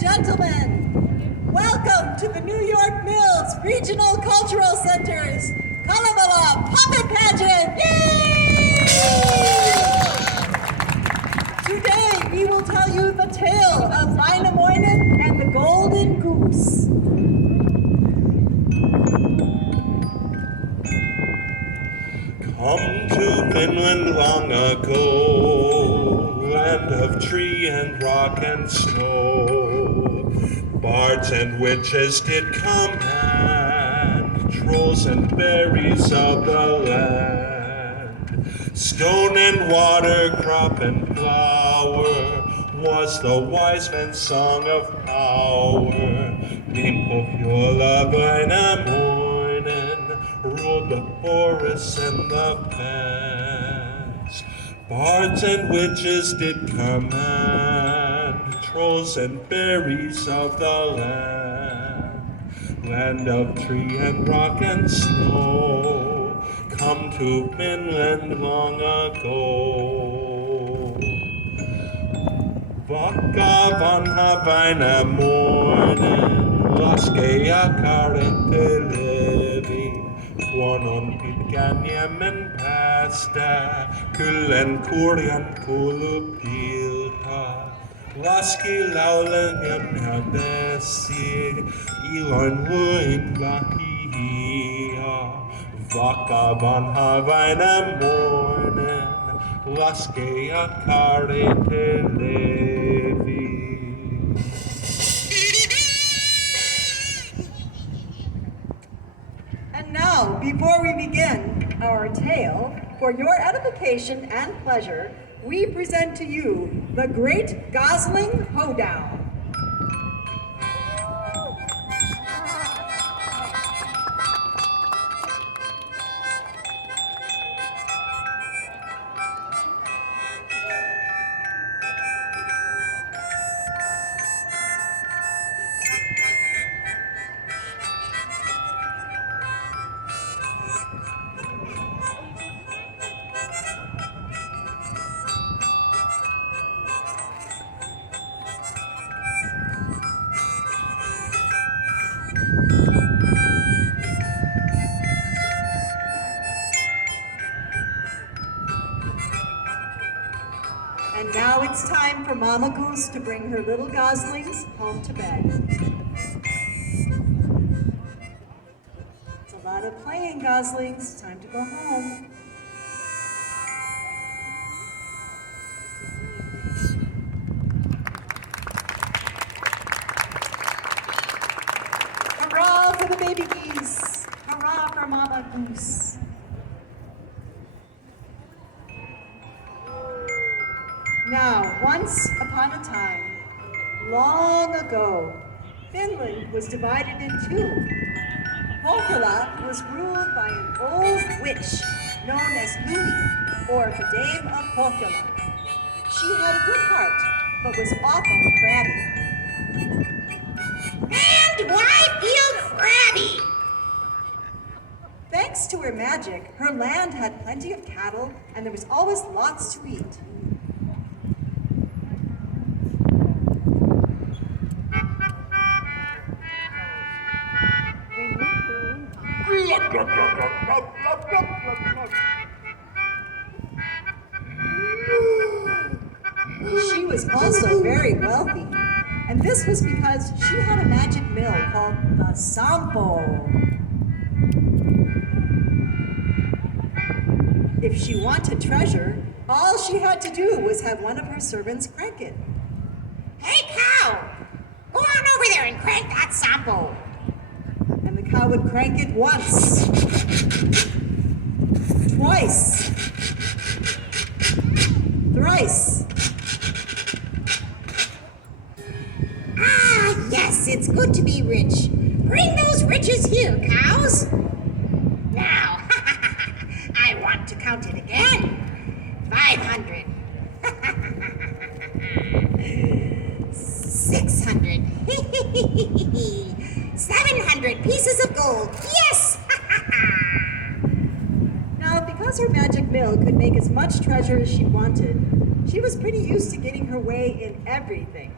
Gentlemen, welcome to the New York Mills Regional Cultural Center's Kalevala Puppet Pageant! Yay! Today we will tell you the tale of Wainamoinen and the Golden Goose. Come to Finland long ago, land of tree and rock and snow. Bards and witches did come, and trolls and berries of the land. Stone and water, crop and flower, was the wise man's song of power. Min på fjolla Wainamoinen, ruled the forests and the fens. Bards and witches did command, trolls and fairies of the land of tree and rock and snow, come to Finland long ago. Vakavan havaina mornen, laskeja karettelevi. Tuonon pitkän jämmen päästä, kyllen kurjan kulupilta. Laski laulen ja vesi, iloin luin lahia. Vakavan havaina mornen, laskeja karettelevi. And now, before we begin our tale, for your edification and pleasure, we present to you the Great Gosling Hoedown. And now it's time for Mama Goose to bring her little goslings home to bed. It's a lot of playing, goslings. Time to go home. Hurrah for the baby geese! Hurrah for Mama Goose! Now, once upon a time, long ago, Finland was divided in two. Pohjola was ruled by an old witch known as Louie, or the Dame of Pohjola. She had a good heart, but was often crabby. Man, do I feel crabby! Thanks to her magic, her land had plenty of cattle, and there was always lots to eat. She was also very wealthy, and this was because she had a magic mill called the Sampo. If she wanted treasure, all she had to do was have one of her servants crank it. Hey, cow! Go on over there and crank that sampo. And the cow would crank it once, twice, thrice. Ah, yes, it's good to be rich. Bring those riches here, cows. Now, I want to count it again. 500. 600. 700 pieces of gold. Yes! Now, because her magic mill could make as much treasure as she wanted, she was pretty used to getting her way in everything.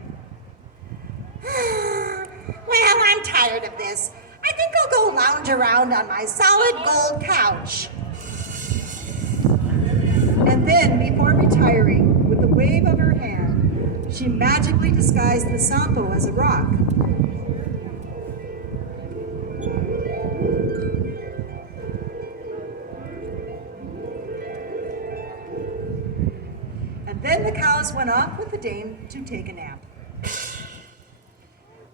Well, I'm tired of this. I think I'll go lounge around on my solid gold couch. And then, before retiring, with a wave of her hand, she magically disguised the Sampo as a rock. And then the cows went off with the dame to take a nap.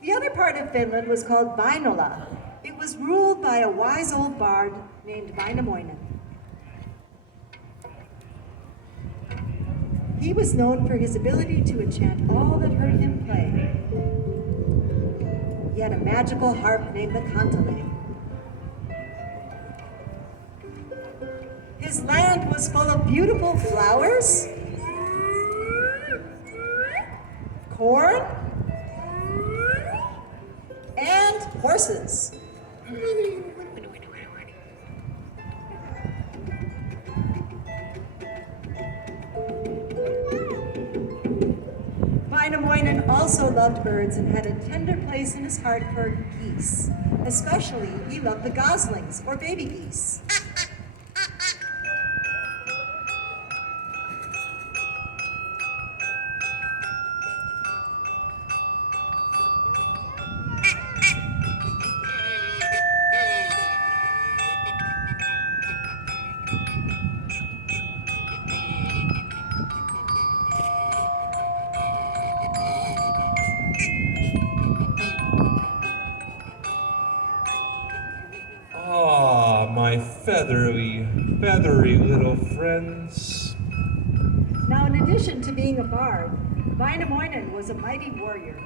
The other part of Finland was called Vainola. It was ruled by a wise old bard named Vainamoinen. He was known for his ability to enchant all that heard him play. He had a magical harp named the Kantele. His land was full of beautiful flowers, corn, and horses. Wainamoinen also loved birds and had a tender place in his heart for geese. Especially, he loved the goslings, or baby geese. My feathery little friends. Now, in addition to being a bard, Wainamoinen was a mighty warrior.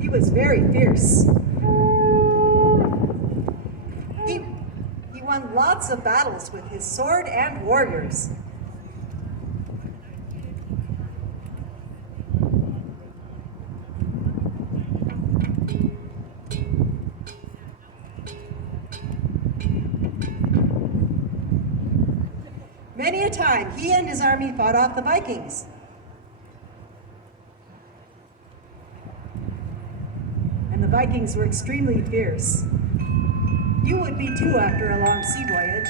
He was very fierce. He won lots of battles with his sword and warriors. Many a time, he and his army fought off the Vikings. And the Vikings were extremely fierce. You would be too after a long sea voyage.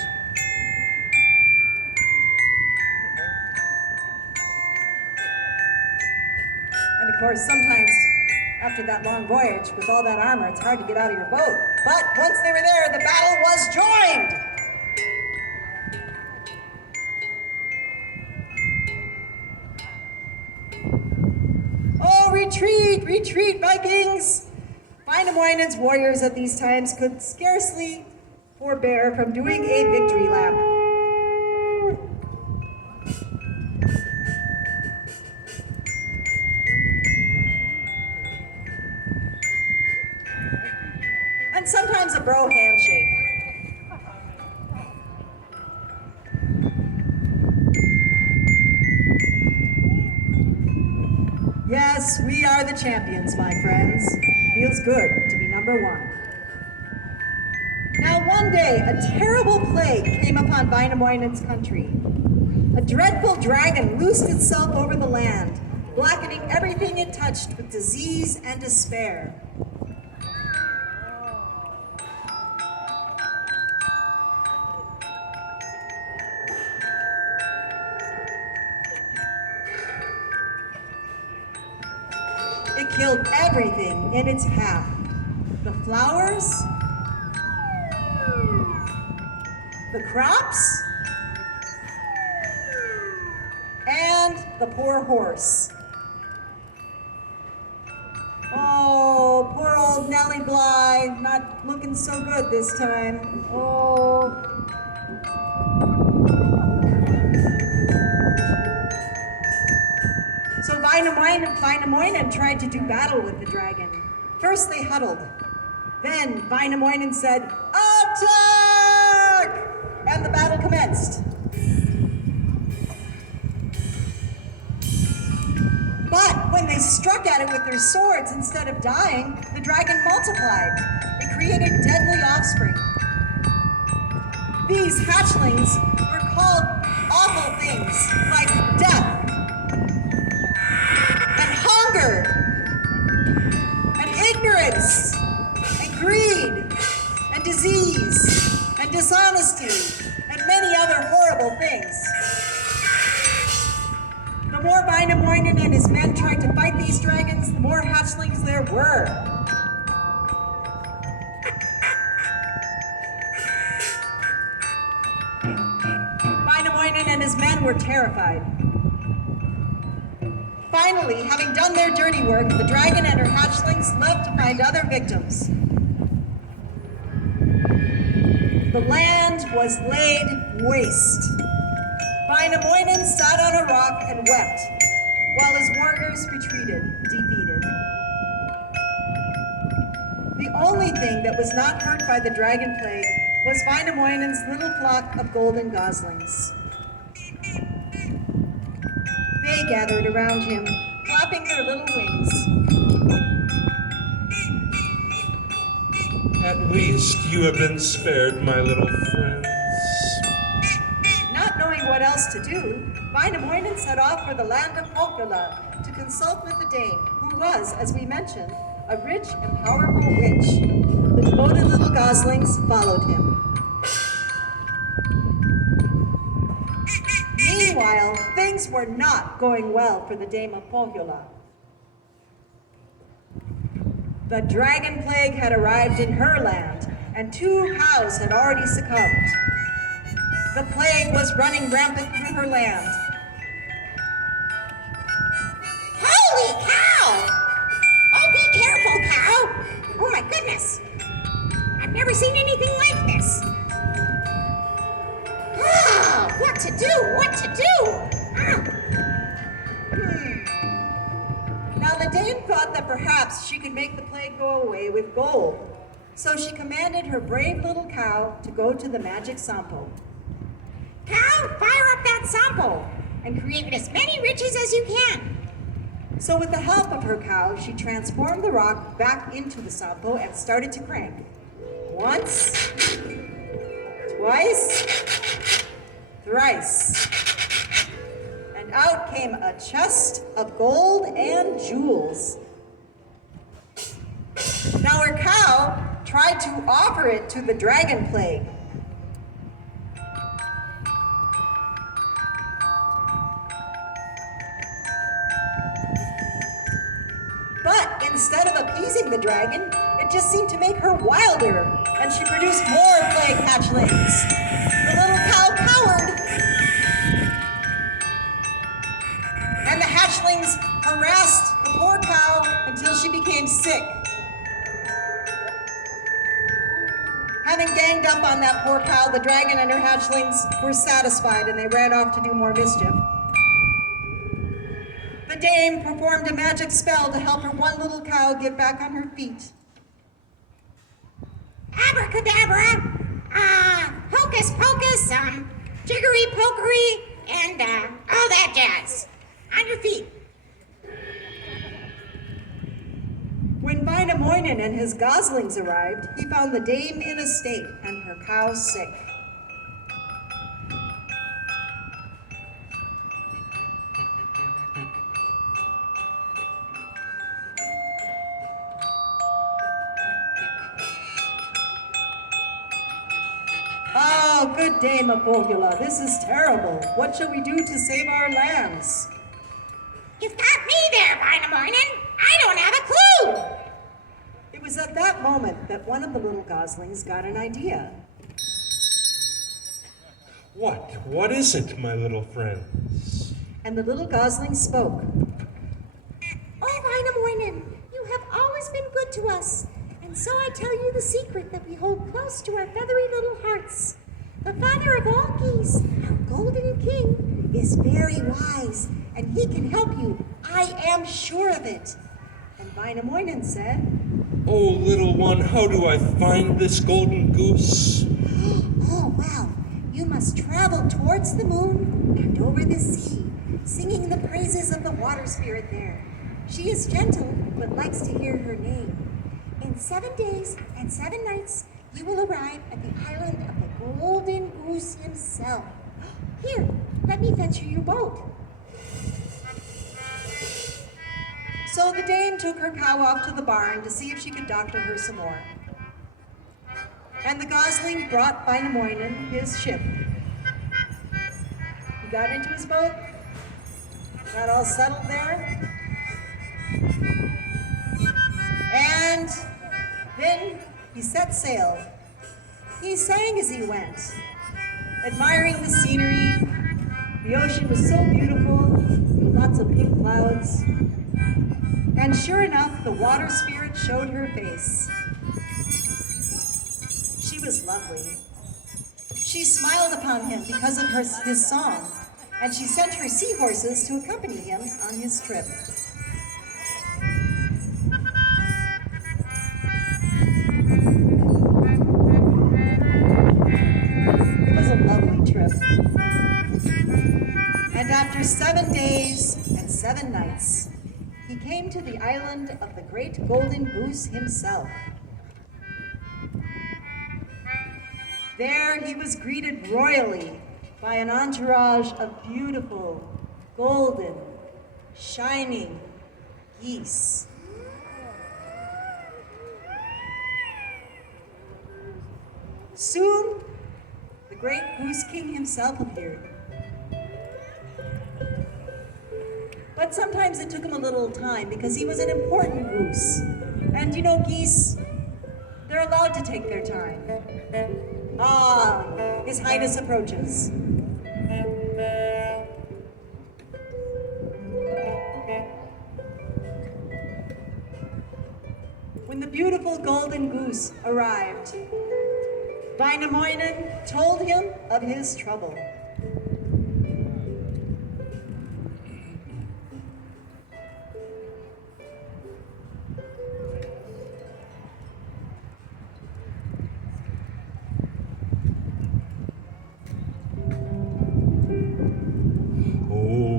And of course, sometimes after that long voyage, with all that armor, it's hard to get out of your boat. But once they were there, the battle was joined! Oh, retreat, retreat, Vikings! Wainamoinen's warriors at these times could scarcely forbear from doing a victory lap. And sometimes a bro handshake. Yes, we are the champions, my friends. Feels good to be number one. Now one day, a terrible plague came upon Wainamoinen's country. A dreadful dragon loosed itself over the land, blackening everything it touched with disease and despair. It killed everything in its path. The flowers, the crops, and the poor horse. Oh, poor old Nellie Bly, not looking so good this time. Oh. So Wainamoinen tried to do battle with the dragon. First they huddled. Then Wainamoinen said, "Attack!" And the battle commenced. But when they struck at it with their swords instead of dying, the dragon multiplied. It created deadly offspring. These hatchlings were called awful things like death, hunger, and ignorance, and greed, and disease, and dishonesty, and many other horrible things. The more Wainamoinen and his men tried to fight these dragons, the more hatchlings there were. Wainamoinen and his men were terrified. Finally, having done their dirty work, the dragon and her hatchlings left to find other victims. The land was laid waste. Wainamoinen sat on a rock and wept, while his warriors retreated, defeated. The only thing that was not hurt by the dragon plague was Wainamoinen's little flock of golden goslings. They gathered around him, flapping their little wings. At least you have been spared, my little friends. Not knowing what else to do, Wainamoinen set off for the land of Pohjola to consult with the dame, who was, as we mentioned, a rich and powerful witch. The devoted little goslings followed him. Meanwhile, things were not going well for the Dame of Pohjola. The dragon plague had arrived in her land, and 2 cows had already succumbed. The plague was running rampant through her land. Holy cow! Oh, be careful, cow! Oh my goodness! I've never seen anything like this. Oh, what to do? What to do? Now the dame thought that perhaps she could make the plague go away with gold. So she commanded her brave little cow to go to the magic sampo. Cow, fire up that sampo and create as many riches as you can. So with the help of her cow, she transformed the rock back into the sampo and started to crank. Once, twice, thrice. And out came a chest of gold and jewels. Now her cow tried to offer it to the dragon plague. But instead of appeasing the dragon, it just seemed to make her wilder, and she produced more plague hatchlings. The little cow cowered, and the hatchlings harassed the poor cow until she became sick. Having ganged up on that poor cow, the dragon and her hatchlings were satisfied, and they ran off to do more mischief. The dame performed a magic spell to help her one little cow get back on her feet. Abracadabra, hocus pocus, jiggery pokery, and all that jazz. On your feet. When Wainamoinen and his goslings arrived, he found the dame in a state and her cow sick. Oh, good Dame of Pohjola, this is terrible. What shall we do to save our lands? You've got me there, Wainamoinen. I don't have a clue. It was at that moment that one of the little goslings got an idea. What is it, my little friends? And the little gosling spoke. Oh, Wainamoinen, you have always been good to us. And so I tell you the secret that we hold close to our feathery little hearts. The father of all geese, our golden king, is very wise, and he can help you. I am sure of it. And Wainamoinen said, Oh, little one, how do I find this golden goose? Oh, well, you must travel towards the moon and over the sea, singing the praises of the water spirit there. She is gentle, but likes to hear her name. In 7 days and 7 nights, you will arrive at the island of the golden goose himself. Here, let me fetch you your boat. So the dame took her cow off to the barn to see if she could doctor her some more. And the gosling brought Wainamoinen his ship. He got into his boat, got all settled there, and then he set sail. He sang as he went, admiring the scenery. The ocean was so beautiful, lots of pink clouds. And sure enough, the water spirit showed her face. She was lovely. She smiled upon him because of his song, and she sent her seahorses to accompany him on his trip. It was a lovely trip. And after 7 days and 7 nights, he came to the island of the great golden goose himself. There he was greeted royally by an entourage of beautiful, golden, shining geese. Soon, the great Goose King himself appeared. But sometimes it took him a little time because he was an important goose. And you know, geese, they're allowed to take their time. Ah, His Highness approaches. When the beautiful golden goose arrived, Wainamoinen told him of his trouble.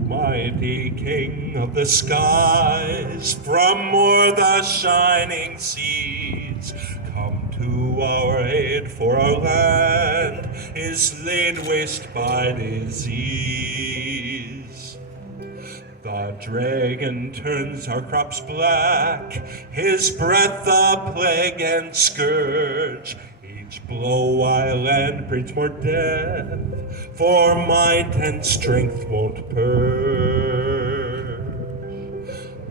Mighty King of the skies, from o'er the shining seas, come to our aid, for our land is laid waste by disease. The dragon turns our crops black, his breath a plague and scourge. Each blow I land breeds more death, for might and strength won't purge.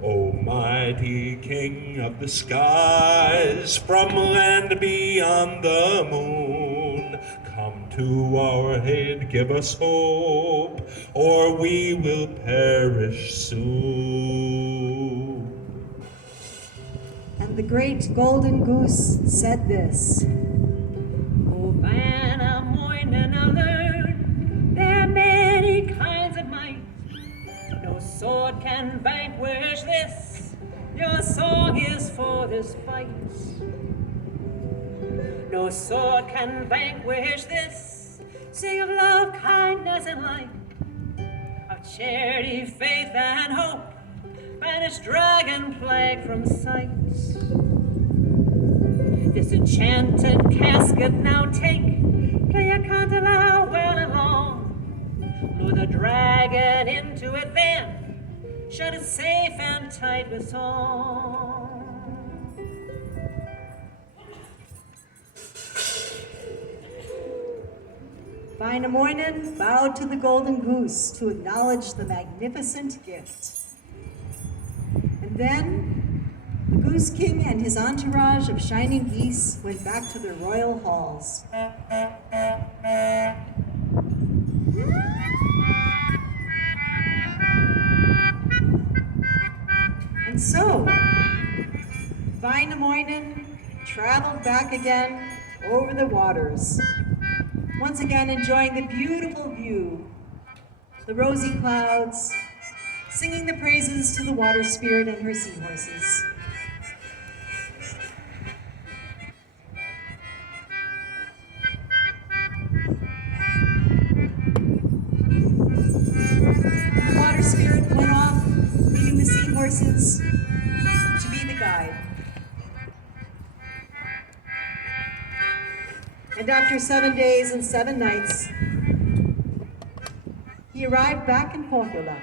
O mighty King of the skies, from land beyond the moon, come to our aid, give us hope, or we will perish soon. And the great golden goose said this. Wainamoinen, I learned there are many kinds of might. No sword can vanquish this. Your song is for this fight. No sword can vanquish this. Sing of love, kindness, and light, of charity, faith, and hope. Banish dragon plague from sight. This enchanted casket now take, play a Kalevala well and long. Lure the dragon into it then, shut it safe and tight with song. Wainamoinen bowed to the golden goose to acknowledge the magnificent gift. And then the Goose King and his entourage of shining geese went back to their royal halls. And so, Wainamoinen traveled back again over the waters, once again enjoying the beautiful view, the rosy clouds, singing the praises to the water spirit and her seahorses. The water spirit went off, leaving the seahorses to be the guide. And after 7 days and 7 nights, he arrived back in Pohjola.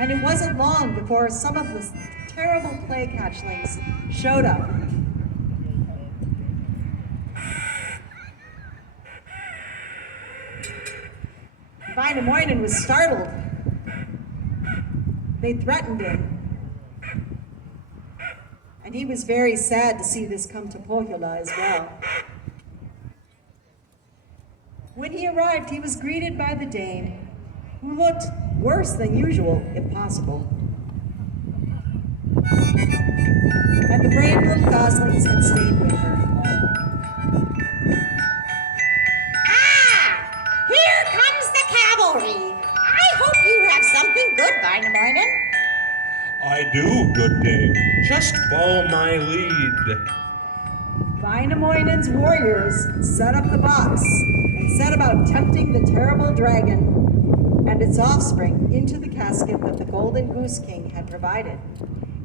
And it wasn't long before some of the terrible plague hatchlings showed up. Wainamoinen was startled. They threatened him. And he was very sad to see this come to Pohjola as well. When he arrived, he was greeted by the dame, who looked worse than usual, if possible. And the brave little goslings had stayed with her. Ah! Here comes the cavalry! story. I hope you have something good, Vainamoinen. I do, good dame. Just follow my lead. Vainamoinen's warriors set up the box and set about tempting the terrible dragon and its offspring into the casket that the Golden Goose King had provided.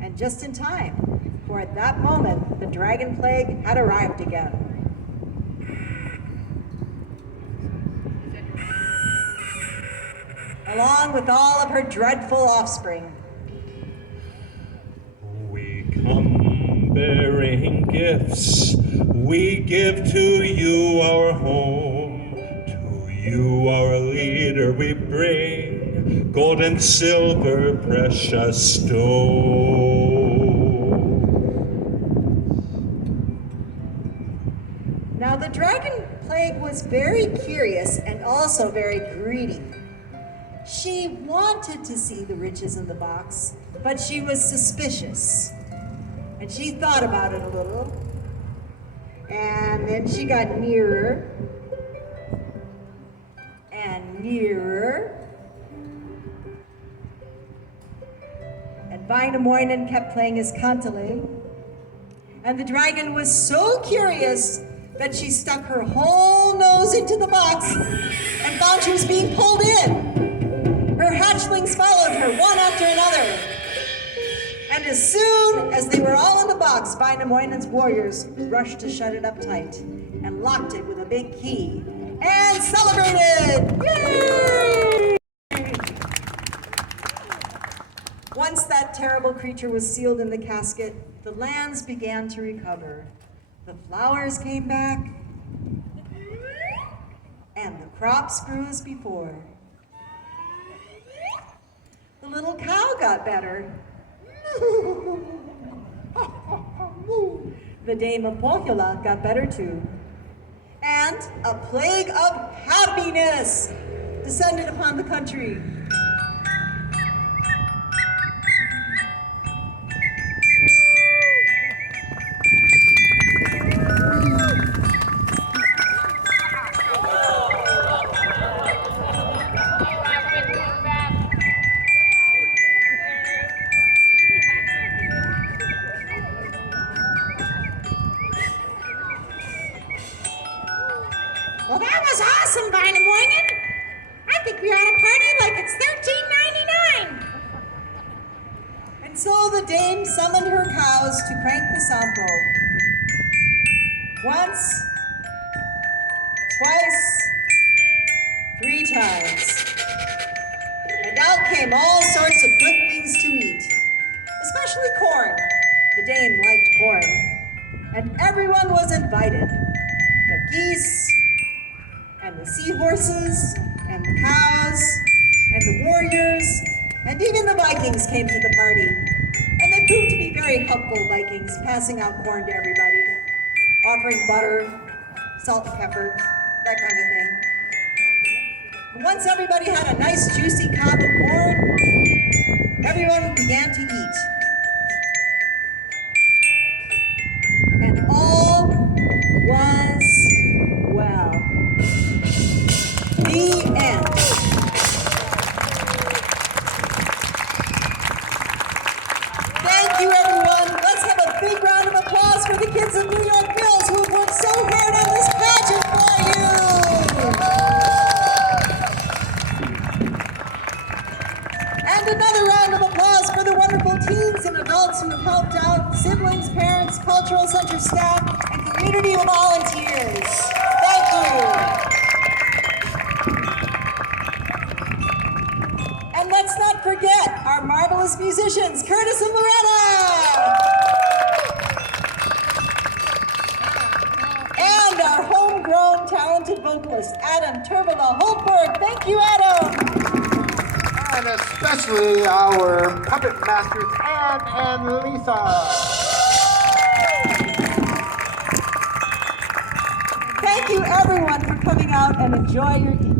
And just in time, for at that moment the dragon plague had arrived again. Along with all of her dreadful offspring. We come bearing gifts. We give to you our home. To you, our leader, we bring gold and silver, precious stones. Now the dragon plague was very curious and also very greedy. She wanted to see the riches in the box, but she was suspicious. And she thought about it a little. And then she got nearer and nearer. And Vainamoinen kept playing his kantele. And the dragon was so curious that she stuck her whole nose into the box and found she was being pulled in. Her hatchlings followed her one after another. And as soon as they were all in the box, Vainamoinen's warriors rushed to shut it up tight and locked it with a big key and celebrated! Yay! Once that terrible creature was sealed in the casket, the lands began to recover. The flowers came back, and the crops grew as before. The little cow got better. The dame of Pohjola got better too. And a plague of happiness descended upon the country. Well, that was awesome, Vainamoinen. I think we ought to party like it's $13.99. And so the dame summoned her cows to crank the sampo. Once, twice, 3 times. And out came all sorts of good things to eat, especially corn. The dame liked corn. And everyone was invited. The geese, and the seahorses, and the cows, and the warriors, and even the Vikings came to the party. And they proved to be very helpful Vikings, passing out corn to everybody, offering butter, salt and pepper, that kind of thing. And once everybody had a nice juicy cob of corn, everyone began to eat. And all was well. The end. Thank you, everyone. Let's have a big round of applause for the kids of New York Mills who have worked so hard on this pageant for you. And another round of applause for the wonderful teens and adults who have helped out, siblings, parents, cultural center staff, and community volunteers. Thank you. And let's not forget our marvelous musicians, Curtis and Loretta! And our homegrown talented vocalist, Adam Tervala Holtberg. Thank you, Adam! And especially our puppet masters, Ann and Lisa. Thank you, everyone, for coming out and enjoy your evening.